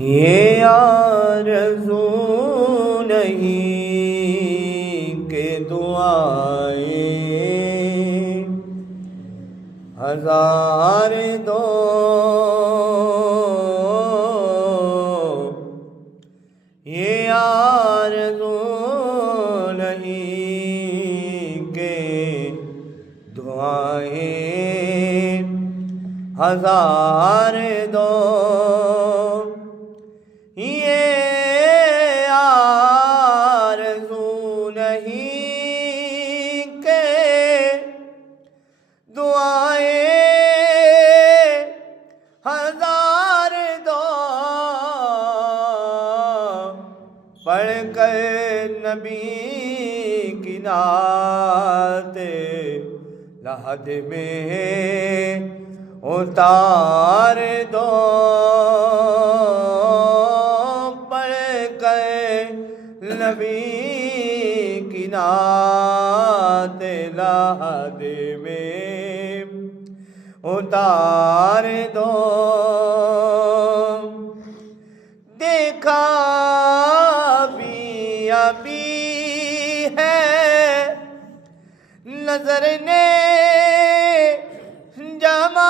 یہ آرزو نہیں کہ دعائیں ہزار دو، یہ آرزو نہیں کہ دعائیں ہزار دو، یہ آرزو نہیں کہ دعائیں ہزار دو، پڑھ کر نبی کی نعت لحد میں اتار دو، نبی کی نعت لحد میں اتار دو، دیکھا بھی ابھی ہے نظر نے جمال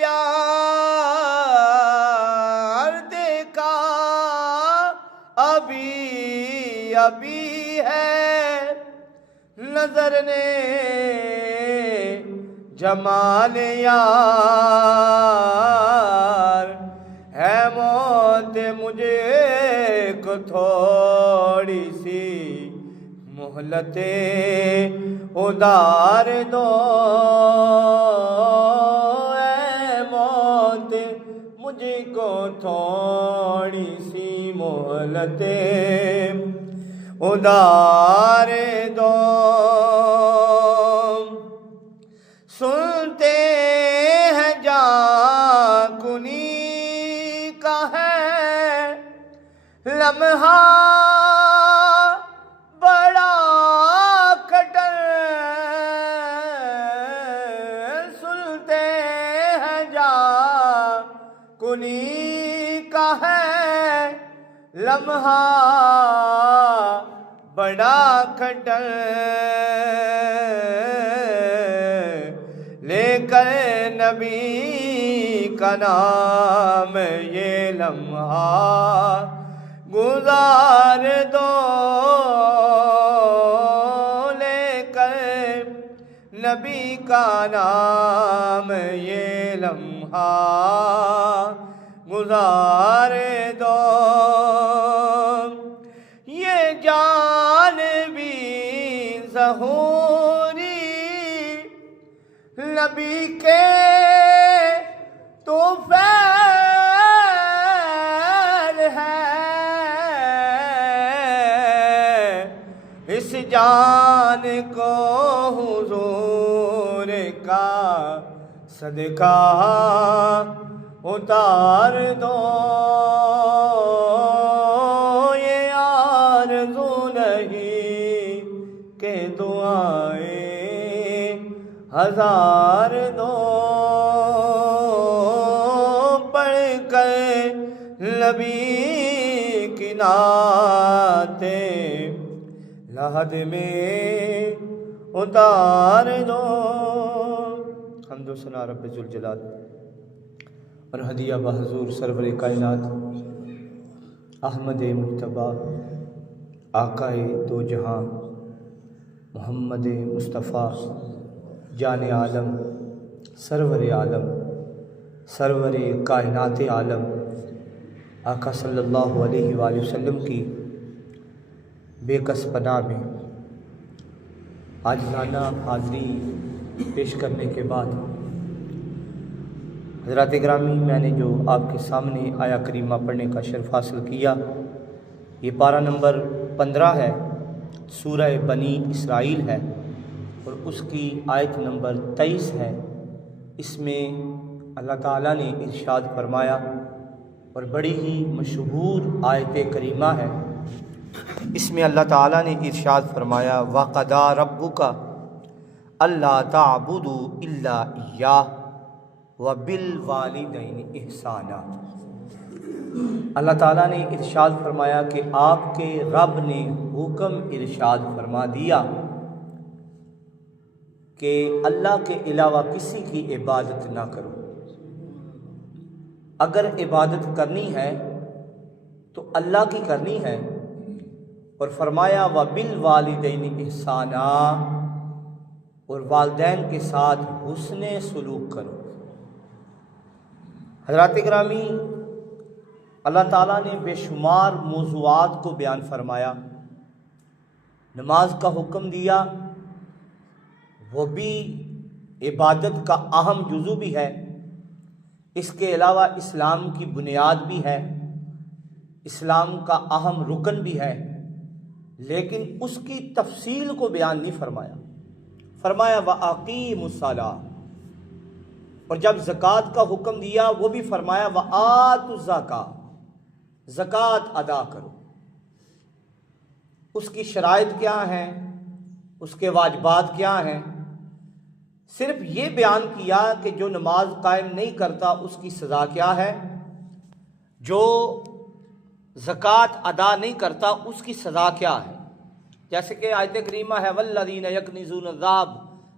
یار، دیکھا ابھی ہے نظر نے جمال یار، ہے موت مجھے کو تھوڑی سی مہلت ادار دو، اے موت مجھے کو تھوڑی سی مہلت ادار دو، سنتے ہیں جا کنی کا ہے لمحہ بڑا کٹر، سنتے ہیں جا کنی کا ہے لمحہ بڑا کھٹر، لے کر نبی کا نام یہ لمحہ گزار دو، لے کر نبی کا نام یہ لمحہ گزار دو، یہ جان بھی ظہوری نبی کے تو فیل ہے، اس جان کو حضور کا صدقہ اتار دو، یہ آرزو نہیں کہ دعائیں ہزار دو، پڑھ کر نبی کی نعت لحد میں اتار دو، حمد و ثنا رب ذوالجلال اور ہدیہ بحضور سرور کائنات احمد مجتبیٰ آقا دو جہاں محمد مصطفیٰ جان عالم سرور عالم سرور کائنات عالم آقا صلی اللہ علیہ وآلہ وسلم کی بے کس پناہ میں عاجزانہ حاضری پیش کرنے کے بعد حضرات گرامی، میں نے جو آپ کے سامنے آیا کریمہ پڑھنے کا شرف حاصل کیا، یہ پارہ نمبر 15 ہے، سورہ بنی اسرائیل ہے اور اس کی آیت نمبر 23 ہے۔ اس میں اللہ تعالیٰ نے ارشاد فرمایا اور بڑی ہی مشہور آیت کریمہ ہے۔ اس میں اللہ تعالیٰ نے ارشاد فرمایا وَقَضَىٰ رَبُّكَ أَلَّا تَعْبُدُوا إِلَّا إِيَّاهُ، وَبِالْوَالِدَيْنِ اِحْسَانًا۔ اللہ تعالیٰ نے ارشاد فرمایا کہ آپ کے رب نے حکم ارشاد فرما دیا کہ اللہ کے علاوہ کسی کی عبادت نہ کرو۔ اگر عبادت کرنی ہے تو اللہ کی کرنی ہے، اور فرمایا وَبِالْوَالِدَيْنِ اِحْسَانًا، اور والدین کے ساتھ حسن سلوک کرو۔ حضرات گرامی، اللہ تعالیٰ نے بے شمار موضوعات کو بیان فرمایا، نماز کا حکم دیا، وہ بھی عبادت کا اہم جزو بھی ہے، اس کے علاوہ اسلام کی بنیاد بھی ہے، اسلام کا اہم رکن بھی ہے، لیکن اس کی تفصیل کو بیان نہیں فرمایا۔ فرمایا وَأَقِیمُوا الصَّلَاةَ، اور جب زکوٰۃ کا حکم دیا وہ بھی فرمایا وَآتُوا الزَّکَاةَ، زکوٰۃ ادا کرو۔ اس کی شرائط کیا ہیں، اس کے واجبات کیا ہیں؟ صرف یہ بیان کیا کہ جو نماز قائم نہیں کرتا اس کی سزا کیا ہے، جو زکوٰۃ ادا نہیں کرتا اس کی سزا کیا ہے۔ جیسے کہ آیت کریمہ ہے والذین یکنزون الذھب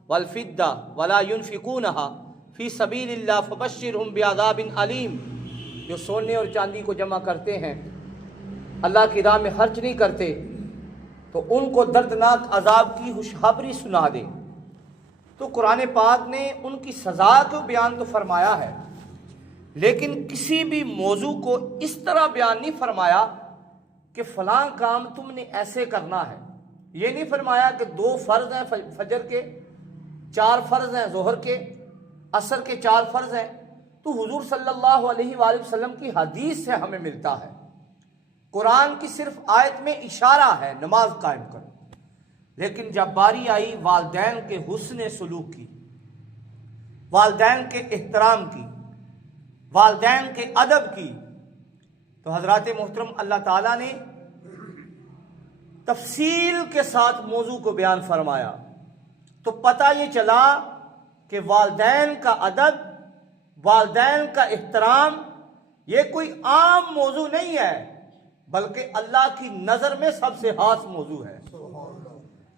والفضہ ولا ينفقونها فی سبیل اللہ فبشرهم بعذاب علیم، جو سونے اور چاندی کو جمع کرتے ہیں، اللہ کی راہ میں خرچ نہیں کرتے، تو ان کو دردناک عذاب کی خوشخبری سنا دے۔ تو قرآن پاک نے ان کی سزا کو بیان تو فرمایا ہے، لیکن کسی بھی موضوع کو اس طرح بیان نہیں فرمایا کہ فلاں کام تم نے ایسے کرنا ہے۔ یہ نہیں فرمایا کہ 2 فرض ہیں فجر کے، 4 فرض ہیں ظہر کے، عصر کے 4 فرض ہیں، تو حضور صلی اللہ علیہ وآلہ وسلم کی حدیث سے ہمیں ملتا ہے۔ قرآن کی صرف آیت میں اشارہ ہے نماز قائم کرو، لیکن جب باری آئی والدین کے حسن سلوک کی، والدین کے احترام کی، والدین کے ادب کی، تو حضرات محترم اللہ تعالیٰ نے تفصیل کے ساتھ موضوع کو بیان فرمایا، تو پتہ یہ چلا کہ والدین کا ادب، والدین کا احترام یہ کوئی عام موضوع نہیں ہے، بلکہ اللہ کی نظر میں سب سے خاص موضوع ہے،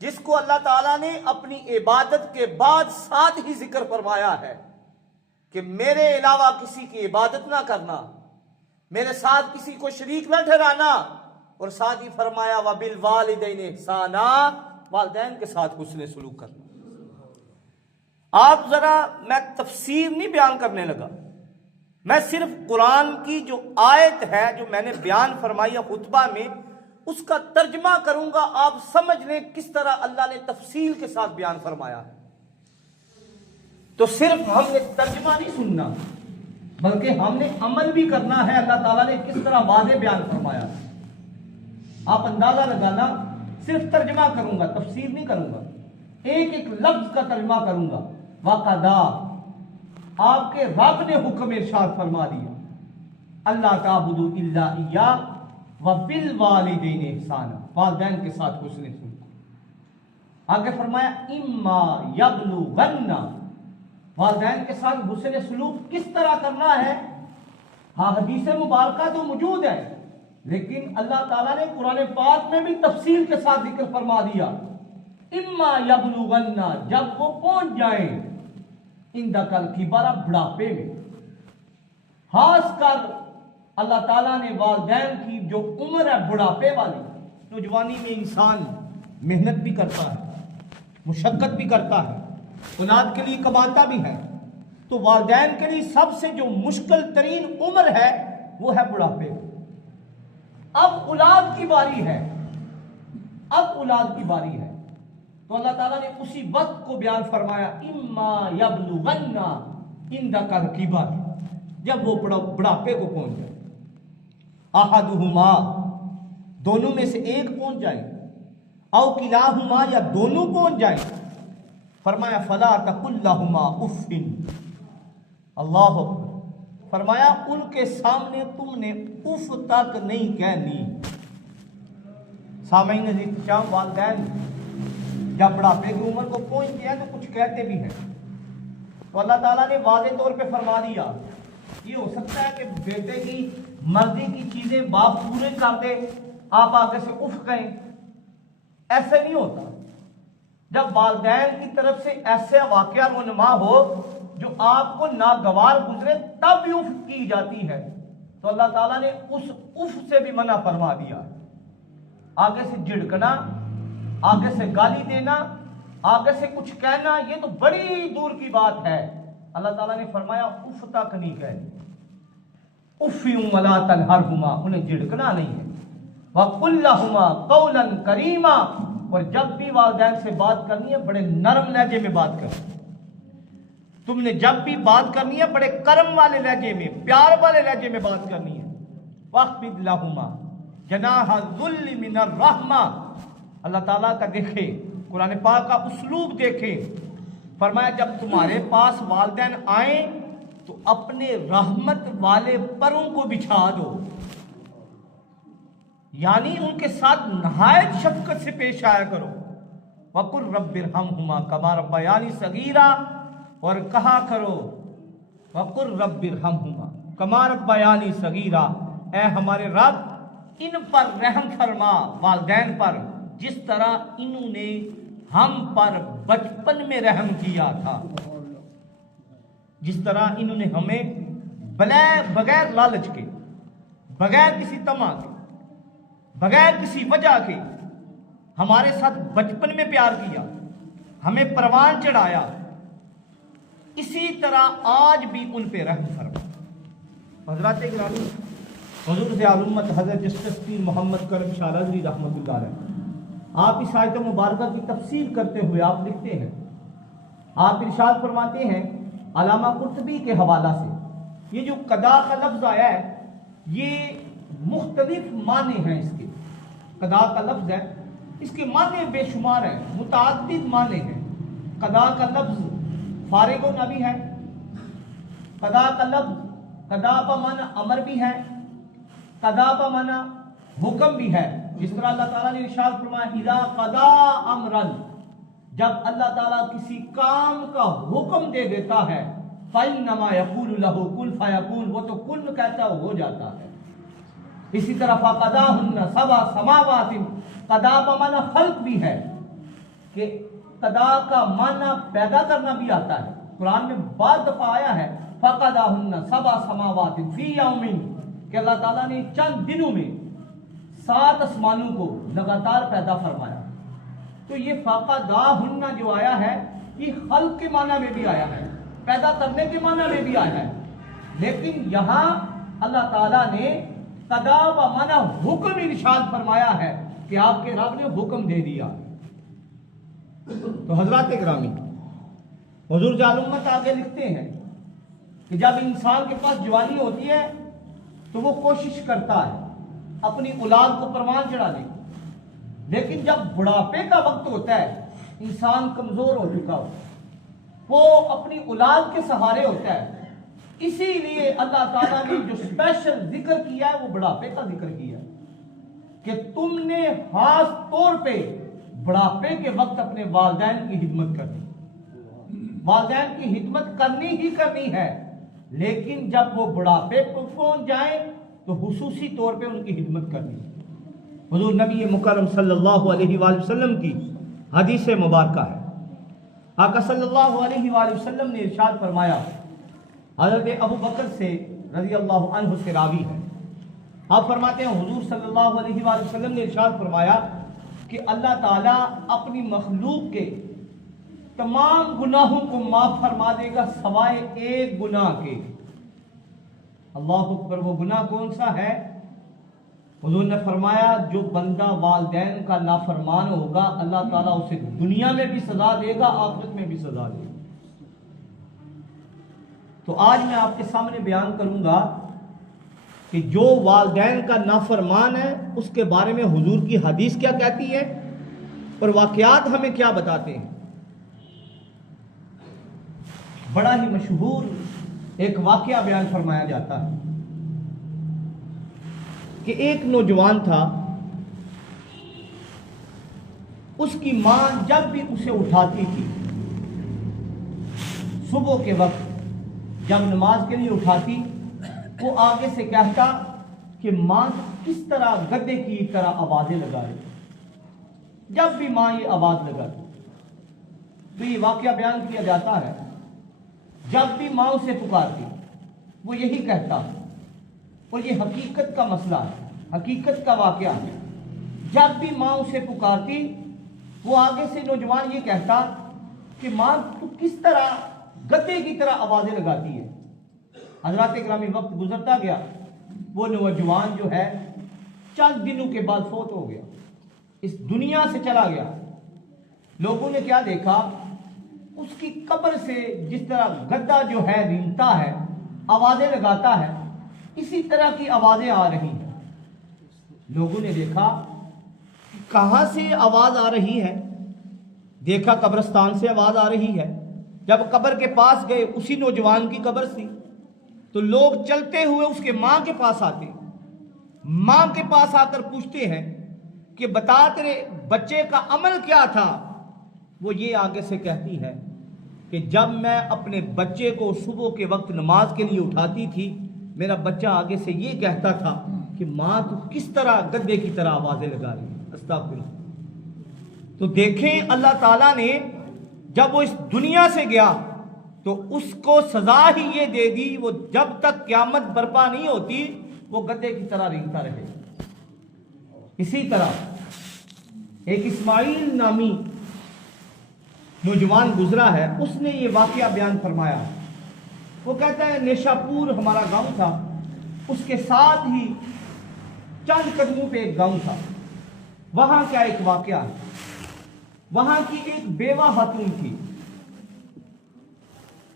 جس کو اللہ تعالیٰ نے اپنی عبادت کے بعد ساتھ ہی ذکر فرمایا ہے کہ میرے علاوہ کسی کی عبادت نہ کرنا، میرے ساتھ کسی کو شریک نہ ٹھہرانا، اور ساتھ ہی فرمایا وَبِالْوَالِدَيْنِ اِحْسَانًا، والدین کے ساتھ حسن سلوک کرنا۔ آپ ذرا، میں تفسیر نہیں بیان کرنے لگا، میں صرف قرآن کی جو آیت ہے جو میں نے بیان فرمائی ہے خطبہ میں، اس کا ترجمہ کروں گا، آپ سمجھ لیں کس طرح اللہ نے تفصیل کے ساتھ بیان فرمایا ہے۔ تو صرف ہم نے ترجمہ نہیں سننا، بلکہ ہم نے عمل بھی کرنا ہے۔ اللہ تعالیٰ نے کس طرح واضح بیان فرمایا ہے، آپ اندازہ لگانا۔ صرف ترجمہ کروں گا، تفسیر نہیں کروں گا، ایک ایک لفظ کا ترجمہ کروں گا۔ وَقَضَىٰ، آپ کے رب نے حکم ارشاد فرما دیا اللہ تعبدوا الا ایاہ وَبِالْوَالِدَيْنِ اِحْسَانًا، والدین کے ساتھ حسن سلوک۔ آگے فرمایا اِمَّا يَبْلُغَنَّ، والدین کے ساتھ حسن سلوک کس طرح کرنا ہے؟ ہاں، حدیث مبارکہ تو موجود ہے، لیکن اللہ تعالیٰ نے قرآن پاک میں بھی تفصیل کے ساتھ ذکر فرما دیا۔ اِمَّا يَبْلُغَنَّ، جب وہ پہنچ جائیں، عِندَكَ الْكِبَرَ، بڑھاپے میں۔ خاص کر اللہ تعالیٰ نے والدین کی جو عمر ہے بڑھاپے والی، نوجوانی میں انسان محنت بھی کرتا ہے، مشقت بھی کرتا ہے، اولاد کے لیے کماتا بھی ہے، تو والدین کے لیے سب سے جو مشکل ترین عمر ہے وہ ہے بڑھاپے۔ اب اولاد کی باری ہے، اب اولاد کی باری ہے، تو اللہ تعالیٰ نے اسی وقت کو بیان فرمایا اِمَّا يَبْلُغَنَّ عِندَكَ الْكِبَرَ، جب وہ بڑھاپے کو پہنچ جائے، احدہما، دونوں میں سے ایک پہنچ جائے، او کلاہما، یا دونوں پہنچ جائیں، فرمایا فلا تقل لہما اف، اللہ اکبر، فرمایا ان کے سامنے تم نے اف تک نہیں کہنی۔ سامعین عزیز شام، والدین جب بڑھاپے کی عمر کو پہنچتے ہیں تو کچھ کہتے بھی ہیں، تو اللہ تعالیٰ نے واضح طور پہ فرما دیا. یہ ہو سکتا ہے کہ بیٹے کی مرضی کی چیزیں باپ پورے کر دے، آپ آگے سے اف کہیں. ایسے نہیں ہوتا. جب والدین کی طرف سے ایسے واقعہ رونما ہو جو آپ کو ناگوار گزرے تب بھی اف کی جاتی ہے، تو اللہ تعالیٰ نے اس اف سے بھی منع فرما دیا. آگے سے جھڑکنا، آگے سے گالی دینا، آگے سے کچھ کہنا، یہ تو بڑی دور کی بات ہے. اللہ تعالیٰ نے فرمایا اف تک نہیں کہنی. اف ولا تنہرہما، انہیں جھڑکنا نہیں ہے. وَقُلْ لَهُمَا قَوْلًا كَرِيمًا، اور جب بھی والدین سے بات کرنی ہے بڑے نرم لہجے میں بات کرنی. تم نے جب بھی بات کرنی ہے بڑے کرم والے لہجے میں، پیار والے لہجے میں بات کرنی ہے. وَاخْفِضْ لَهُمَا جَنَاحَ الذُّلِّ مِنَ الرَّحْمَةِ، اللہ تعالیٰ کا دیکھے، قرآن پاک کا اسلوب دیکھے. فرمایا جب تمہارے پاس والدین آئیں تو اپنے رحمت والے پروں کو بچھا دو، یعنی ان کے ساتھ نہایت شفقت سے پیش آیا کرو. وَقُلْ رَبِّ ارْحَمْهُمَا كَمَا رَبَّيَانِي صَغِيرًا، اور کہا کرو وَقُلْ رَبِّ ارْحَمْهُمَا كَمَا رَبَّيَانِي صَغِيرًا، اے ہمارے رب ان پر رحم فرما، والدین پر، جس طرح انہوں نے ہم پر بچپن میں رحم کیا تھا، جس طرح انہوں نے ہمیں بغیر لالچ کے، بغیر کسی طمع کے، بغیر کسی وجہ کے ہمارے ساتھ بچپن میں پیار کیا، ہمیں پروان چڑھایا، اسی طرح آج بھی ان پہ رحم فرما. حضرات گرامی، حضور سے علومت حضرت جسٹس پیر محمد کرم شاہ رضوی رحمۃ اللہ علیہ، آپ اس آیت مبارکہ کی تفسیر کرتے ہوئے آپ لکھتے ہیں، آپ ارشاد فرماتے ہیں علامہ قرطبی کے حوالہ سے، یہ جو قضا کا لفظ آیا ہے یہ مختلف معنی ہیں. اس کے قضا کا لفظ ہے، اس کے معنی بے شمار ہیں، متعدد معنی ہیں. قضا کا لفظ فارغ ہونا بھی ہے، قضا کا لفظ قضا کا معنی امر بھی ہے، قضا کا معنی حکم بھی ہے. جس طرح اللہ تعالیٰ نے ارشاد فرمایا اذا قضا امرا، جب اللہ تعالیٰ کسی کام کا حکم دے دیتا ہے فإنما يقول له كن فيكون، وہ تو کن کہتا ہو جاتا ہے. اسی طرح فقضاهن سبع سماوات، قضا کا معنی خلق بھی ہے کہ قضا کا معنی پیدا کرنا بھی آتا ہے. قرآن میں بعض دفعہ آیا ہے فقضاهن سبع سماوات فی یوم، کہ اللہ تعالیٰ نے چند دنوں میں 7 آسمانوں کو لگاتار پیدا فرمایا. تو یہ فقضاهن جو آیا ہے یہ خلق کے معنی میں بھی آیا ہے، پیدا کرنے کے معنی میں بھی آیا ہے. لیکن یہاں اللہ تعالیٰ نے قضا و معنی حکم ارشاد فرمایا ہے کہ آپ کے رب نے حکم دے دیا. تو حضرات گرامی، حضور جعل امت آگے لکھتے ہیں کہ جب انسان کے پاس جوانی ہوتی ہے تو وہ کوشش کرتا ہے اپنی اولاد کو پروان چڑھانے کی، لیکن جب بڑھاپے کا وقت ہوتا ہے انسان کمزور ہو چکا ہو، وہ اپنی اولاد کے سہارے ہوتا ہے. اسی لیے اللہ تعالیٰ نے جو اسپیشل ذکر کیا ہے وہ بڑھاپے کا ذکر کیا ہے کہ تم نے خاص طور پہ بڑھاپے کے وقت اپنے والدین کی خدمت کرنی. والدین کی خدمت کرنی ہی کرنی ہے، لیکن جب وہ بڑھاپے کو پہنچ جائیں تو خصوصی طور پہ ان کی خدمت کرنی. حضور نبی مکرم صلی اللہ علیہ وآلہ وسلم کی حدیث مبارکہ ہے، آقا صلی اللہ علیہ وآلہ وسلم نے ارشاد فرمایا، حضرت ابو بکر سے رضی اللہ عنہ سے راوی ہے، آپ فرماتے ہیں حضور صلی اللہ علیہ وآلہ وسلم نے ارشاد فرمایا کہ اللہ تعالیٰ اپنی مخلوق کے تمام گناہوں کو معاف فرما دے گا سوائے ایک گناہ کے. اللہ اکبر، وہ گناہ کون سا ہے؟ حضور نے فرمایا جو بندہ والدین کا نافرمان ہوگا اللہ تعالیٰ اسے دنیا میں بھی سزا دے گا، آخرت میں بھی سزا دے گا. تو آج میں آپ کے سامنے بیان کروں گا کہ جو والدین کا نافرمان ہے اس کے بارے میں حضور کی حدیث کیا کہتی ہے اور واقعات ہمیں کیا بتاتے ہیں. بڑا ہی مشہور ایک واقعہ بیان فرمایا جاتا ہے کہ ایک نوجوان تھا، اس کی ماں جب بھی اسے اٹھاتی تھی صبح کے وقت جب نماز کے لیے اٹھاتی وہ آگے سے کہتا کہ ماں کس طرح گدے کی طرح آوازیں لگا رہی. جب بھی ماں یہ آواز لگاتی تو یہ واقعہ بیان کیا جاتا ہے، جب بھی ماں اسے پکارتی وہ یہی کہتا، اور یہ حقیقت کا مسئلہ ہے، حقیقت کا واقعہ ہے. جب بھی ماں اسے پکارتی وہ آگے سے نوجوان یہ کہتا کہ ماں تو کس طرح گدے کی طرح آوازیں لگاتی ہے. حضرات گرامی وقت گزرتا گیا، وہ نوجوان جو ہے چند دنوں کے بعد فوت ہو گیا، اس دنیا سے چلا گیا. لوگوں نے کیا دیکھا، اس کی قبر سے جس طرح گدا جو ہے رینگتا ہے، آوازیں لگاتا ہے، اسی طرح کی آوازیں آ رہی ہیں. لوگوں نے دیکھا کہاں سے آواز آ رہی ہے، دیکھا قبرستان سے آواز آ رہی ہے. جب قبر کے پاس گئے، اسی نوجوان کی قبر تھی، تو لوگ چلتے ہوئے اس کے ماں کے پاس آتے، ماں کے پاس آ کر پوچھتے ہیں کہ بتا تیرے بچے کا عمل کیا تھا. وہ یہ آگے سے کہتی ہے کہ جب میں اپنے بچے کو صبح کے وقت نماز کے لیے اٹھاتی تھی، میرا بچہ آگے سے یہ کہتا تھا کہ ماں تو کس طرح گدے کی طرح آوازیں لگا رہی ہے. استغفر اللہ. تو دیکھیں اللہ تعالیٰ نے جب وہ اس دنیا سے گیا تو اس کو سزا ہی یہ دے دی، وہ جب تک قیامت برپا نہیں ہوتی وہ گدے کی طرح رینگتا رہے. اسی طرح ایک اسماعیل نامی نوجوان گزرا ہے، اس نے یہ واقعہ بیان فرمایا. وہ کہتا ہے نیشا پور ہمارا گاؤں تھا، اس کے ساتھ ہی چند قدموں پہ ایک گاؤں تھا. وہاں کیا ایک واقعہ ہے، وہاں کی ایک بیوہ خاتون تھی.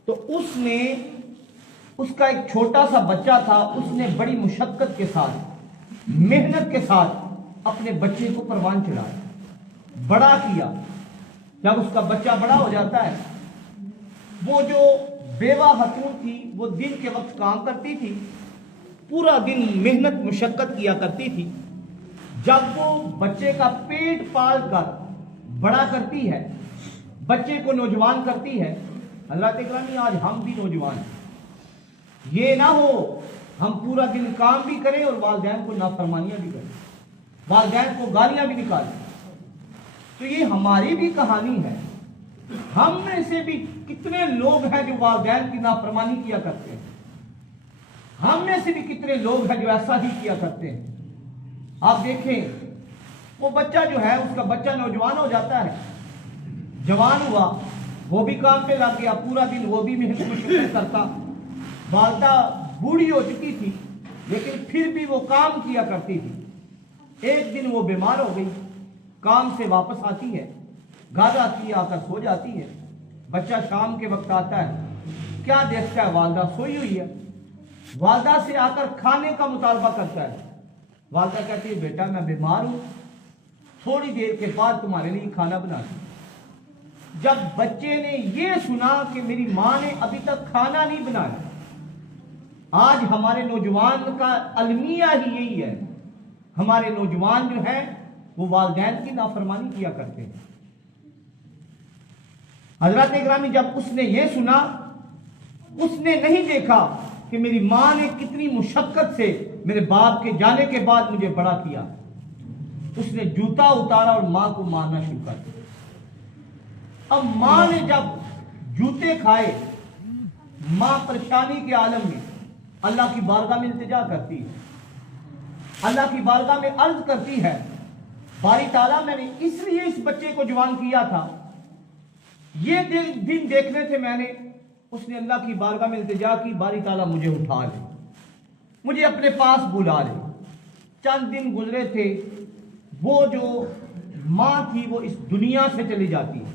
تو اس کا ایک چھوٹا سا بچہ تھا. اس نے بڑی مشقت کے ساتھ، محنت کے ساتھ اپنے بچے کو پروان چڑھایا، بڑا کیا. جب اس کا بچہ بڑا ہو جاتا ہے، وہ جو بیوہ خاتون تھی وہ دن کے وقت کام کرتی تھی، پورا دن محنت مشقت کیا کرتی تھی. جب وہ بچے کا پیٹ پال کر بڑا کرتی ہے، بچے کو نوجوان کرتی ہے. حضرات اکرامی آج ہم بھی نوجوان ہیں، یہ نہ ہو ہم پورا دن کام بھی کریں اور والدین کو نافرمانیاں بھی کریں، والدین کو گالیاں بھی نکالیں. تو یہ ہماری بھی کہانی ہے. ہم میں سے بھی کتنے لوگ ہیں جو والدین کی نافرمانی کیا کرتے ہیں، ہم میں سے بھی کتنے لوگ ہیں جو ایسا ہی کیا کرتے ہیں. آپ دیکھیں وہ بچہ جو ہے، اس کا بچہ نوجوان ہو جاتا ہے، جوان ہوا، وہ بھی کام پہ لگ گیا، پورا دن وہ بھی محنت مشقت کرتا. والدہ بوڑھی ہو چکی تھی لیکن پھر بھی وہ کام کیا کرتی تھی. ایک دن وہ بیمار ہو گئی، کام سے واپس آتی ہے، گھر آتی ہے، آ کر سو جاتی ہے. بچہ شام کے وقت آتا ہے، کیا دیکھتا ہے والدہ سوئی ہوئی ہے. والدہ سے آ کر کھانے کا مطالبہ کرتا ہے. والدہ کہتی ہے بیٹا میں بیمار ہوں، تھوڑی دیر کے بعد تمہارے لیے کھانا بناتی. جب بچے نے یہ سنا کہ میری ماں نے ابھی تک کھانا نہیں بنایا، آج ہمارے نوجوان کا المیہ ہی یہی ہے. ہمارے نوجوان جو ہیں وہ والدین کی نافرمانی کیا کرتے ہیں. حضرات اکرامی جب اس نے یہ سنا، اس نے نہیں دیکھا کہ میری ماں نے کتنی مشقت سے میرے باپ کے جانے کے بعد مجھے بڑا کیا. اس نے جوتا اتارا اور ماں کو مارنا شروع کر دیا. اب ماں نے جب جوتے کھائے، ماں پریشانی کے عالم میں اللہ کی بارگاہ میں التجا کرتی ہے، اللہ کی بارگاہ میں عرض کرتی ہے باری تعالیٰ میں نے اس لیے اس بچے کو جوان کیا تھا، یہ دن دیکھنے تھے میں نے. اس نے اللہ کی بارگاہ میں التجا کی، باری تعالیٰ مجھے اٹھا لے، مجھے اپنے پاس بلا لے. چند دن گزرے تھے، وہ جو ماں تھی وہ اس دنیا سے چلی جاتی ہے.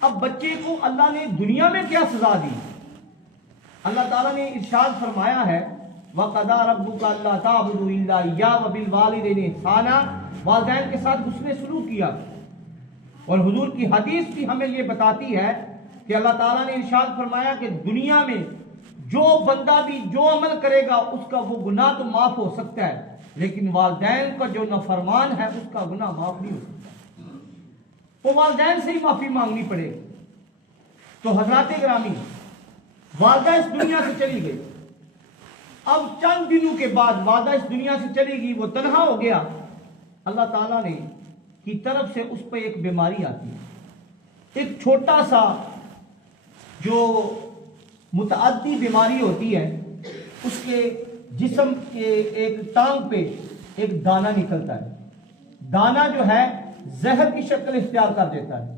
اب بچے کو اللہ نے دنیا میں کیا سزا دی؟ اللہ تعالیٰ نے ارشاد فرمایا ہے وَقَضَىٰ رَبُّكَ أَلَّا تَعْبُدُوا إِلَّا إِيَّاهُ وَبِالْوَالِدَيْنِ إِحْسَانًا. والدین کے ساتھ حسن سلوک کیا. اور حضور کی حدیث بھی ہمیں یہ بتاتی ہے کہ اللہ تعالیٰ نے ارشاد فرمایا کہ دنیا میں جو بندہ بھی جو عمل کرے گا اس کا وہ گناہ تو معاف ہو سکتا ہے، لیکن والدین کا جو نافرمان ہے اس کا گناہ معاف نہیں ہو سکتا. وہ والدین سے ہی معافی مانگنی پڑے گی. تو حضرات گرامی، والدہ اس دنیا سے چلی گئی. اب چند دنوں کے بعد والدہ اس دنیا سے چلی گئی، وہ تنہا ہو گیا. اللہ تعالیٰ نے کی طرف سے اس پہ ایک بیماری آتی ہے، ایک چھوٹا سا جو متعدی بیماری ہوتی ہے، اس کے جسم کے ایک ٹانگ پہ ایک دانہ نکلتا ہے. دانہ جو ہے زہر کی شکل اختیار کر دیتا ہے،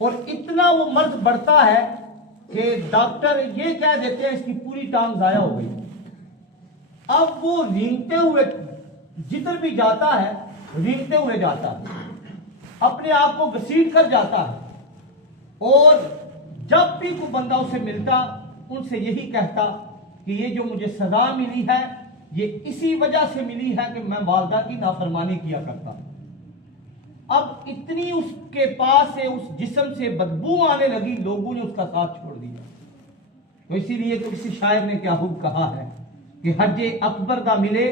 اور اتنا وہ مرض بڑھتا ہے کہ ڈاکٹر یہ کہہ دیتے ہیں اس کی پوری ٹانگ ضائع ہو گئی. اب وہ رینگتے ہوئے جدھر بھی جاتا ہے رینگتے ہوئے جاتا ہے، اپنے آپ کو گھسیٹ کر جاتا ہے، اور جب بھی کوئی بندہ اسے ملتا ان سے یہی کہتا کہ یہ جو مجھے سزا ملی ہے یہ اسی وجہ سے ملی ہے کہ میں والدہ کی نافرمانی کیا کرتا. اب اتنی اس کے پاس سے اس جسم سے بدبو آنے لگی، لوگوں نے اس کا ساتھ چھوڑ دیا. تو اسی لیے تو کسی شاعر نے کیا خوب کہا ہے کہ حج اکبر دا ملے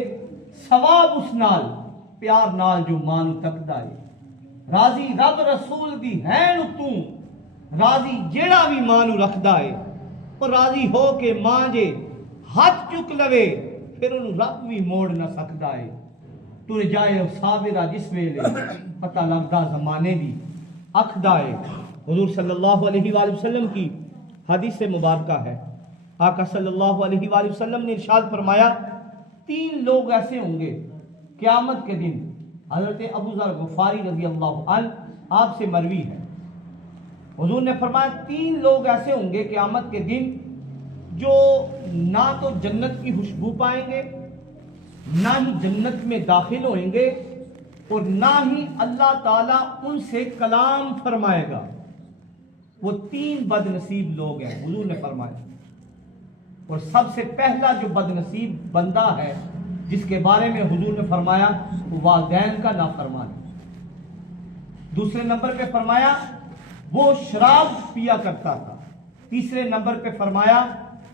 ثواب اس نال پیار نال جو مان تکدا ہے. راضی رب رسول دی ہے تو راضی جیڑا بھی مانو رکھدا ہے، اور راضی ہو کے ماں جے ہاتھ چک لوے پھر انہوں رب بھی موڑ نہ سکدا ہے. تر جائے صابرہ جس ویلے پتہ لگدا زمانے دی اکھدا ہے. حضور صلی اللہ علیہ وآلہ وسلم کی حدیث مبارکہ ہے، آقا صلی اللہ علیہ وآلہ وسلم نے ارشاد فرمایا 3 لوگ ایسے ہوں گے قیامت کے دن. حضرت ابو ذر غفاری رضی اللہ عنہ آپ سے مروی ہے، حضور نے فرمایا 3 لوگ ایسے ہوں گے قیامت کے دن جو نہ تو جنت کی خوشبو پائیں گے، نہ ہی جنت میں داخل ہوئیں گے، اور نہ ہی اللہ تعالیٰ ان سے کلام فرمائے گا. وہ 3 بد نصیب لوگ ہیں حضور نے فرمایا. اور سب سے پہلا جو بد نصیب بندہ ہے جس کے بارے میں حضور نے فرمایا وہ والدین کا نافرمان ہے. دوسرے نمبر پہ فرمایا وہ شراب پیا کرتا تھا. تیسرے نمبر پہ فرمایا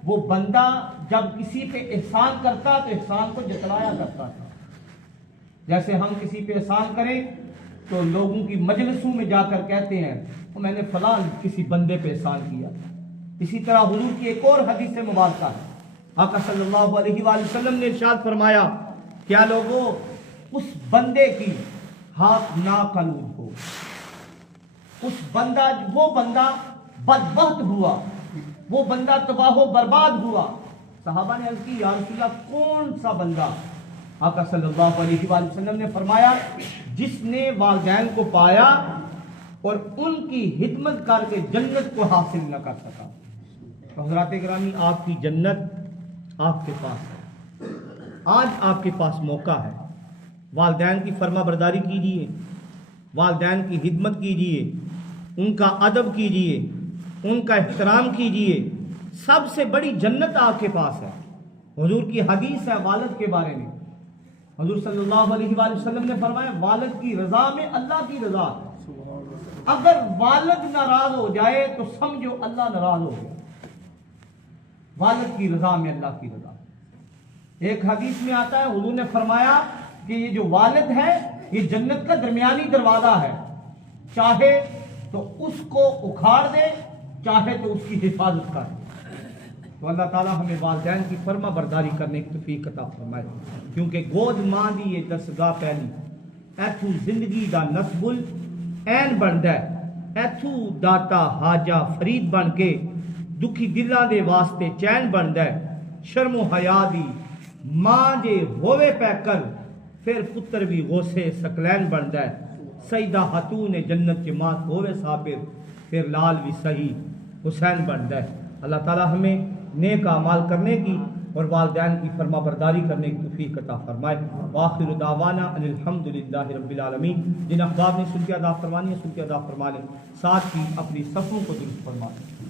وہ بندہ جب کسی پہ احسان کرتا تو احسان کو جتلایا کرتا تھا. جیسے ہم کسی پہ احسان کریں تو لوگوں کی مجلسوں میں جا کر کہتے ہیں میں نے فلاں کسی بندے پہ احسان کیا. اسی طرح حضور کی ایک اور حدیث مبارکہ ہے، آقا صلی اللہ علیہ وآلہ وسلم نے ارشاد فرمایا کیا لوگوں اس بندے کی ہاتھ ناقلود ہو، اس بندہ وہ بندہ بدبخت ہوا، وہ بندہ تباہ و برباد ہوا. صحابہ نے عرض کی یا رسول اللہ کون سا بندہ؟ آقا صلی اللہ علیہ وآلہ وسلم نے فرمایا جس نے والدین کو پایا اور ان کی خدمت کر کے جنت کو حاصل نہ کر سکا. تو حضرات گرامی آپ کی جنت آپ کے پاس ہے. آج آپ کے پاس موقع ہے، والدین کی فرما برداری کیجیے، والدین کی خدمت کیجیے، ان کا ادب کیجیے، ان کا احترام کیجیے. سب سے بڑی جنت آپ کے پاس ہے. حضور کی حدیث ہے والد کے بارے میں، حضور صلی اللہ علیہ وآلہ وسلم نے فرمایا والد کی رضا میں اللہ کی رضا ہے. اگر والد ناراض ہو جائے تو سمجھو اللہ ناراض ہو گیا. والد کی رضا میں اللہ کی رضا. ایک حدیث میں آتا ہے حضور نے فرمایا کہ یہ جو والد ہے یہ جنت کا درمیانی دروازہ ہے، چاہے تو اس کو اکھاڑ دے چاہے تو اس کی حفاظت کر. تو اللہ تعالیٰ ہمیں والدین کی فرما برداری کرنے کی توفیق عطا فرمائے، کیونکہ گود ماں دی یہ دستگاہ پہلی ایتھو زندگی دا نصب این بندا ہے، ایتھو داتا حاجہ فرید بن کے دکھی دلاں دے واسطے چین بندا ہے. شرم و حیا دی ماں جے ہووے پہ کر پھر پتر بھی غوثے ثقلین بندا ہے. سیدہ خاتون جنت جماعت ہووے صابر پھر لال بھی صحیح حسین بندا ہے. اللہ تعالیٰ ہمیں نیک اعمال کرنے کی اور والدین کی فرما برداری کرنے کی توفیق عطا فرمائے. وآخر دعوانا ان الحمدللہ رب العالمین. جن احباب نے سن کے ادا فرمانی ہے سن کے ادا فرما لیں، ساتھ ہی اپنی صفوں کو درست فرما لیں.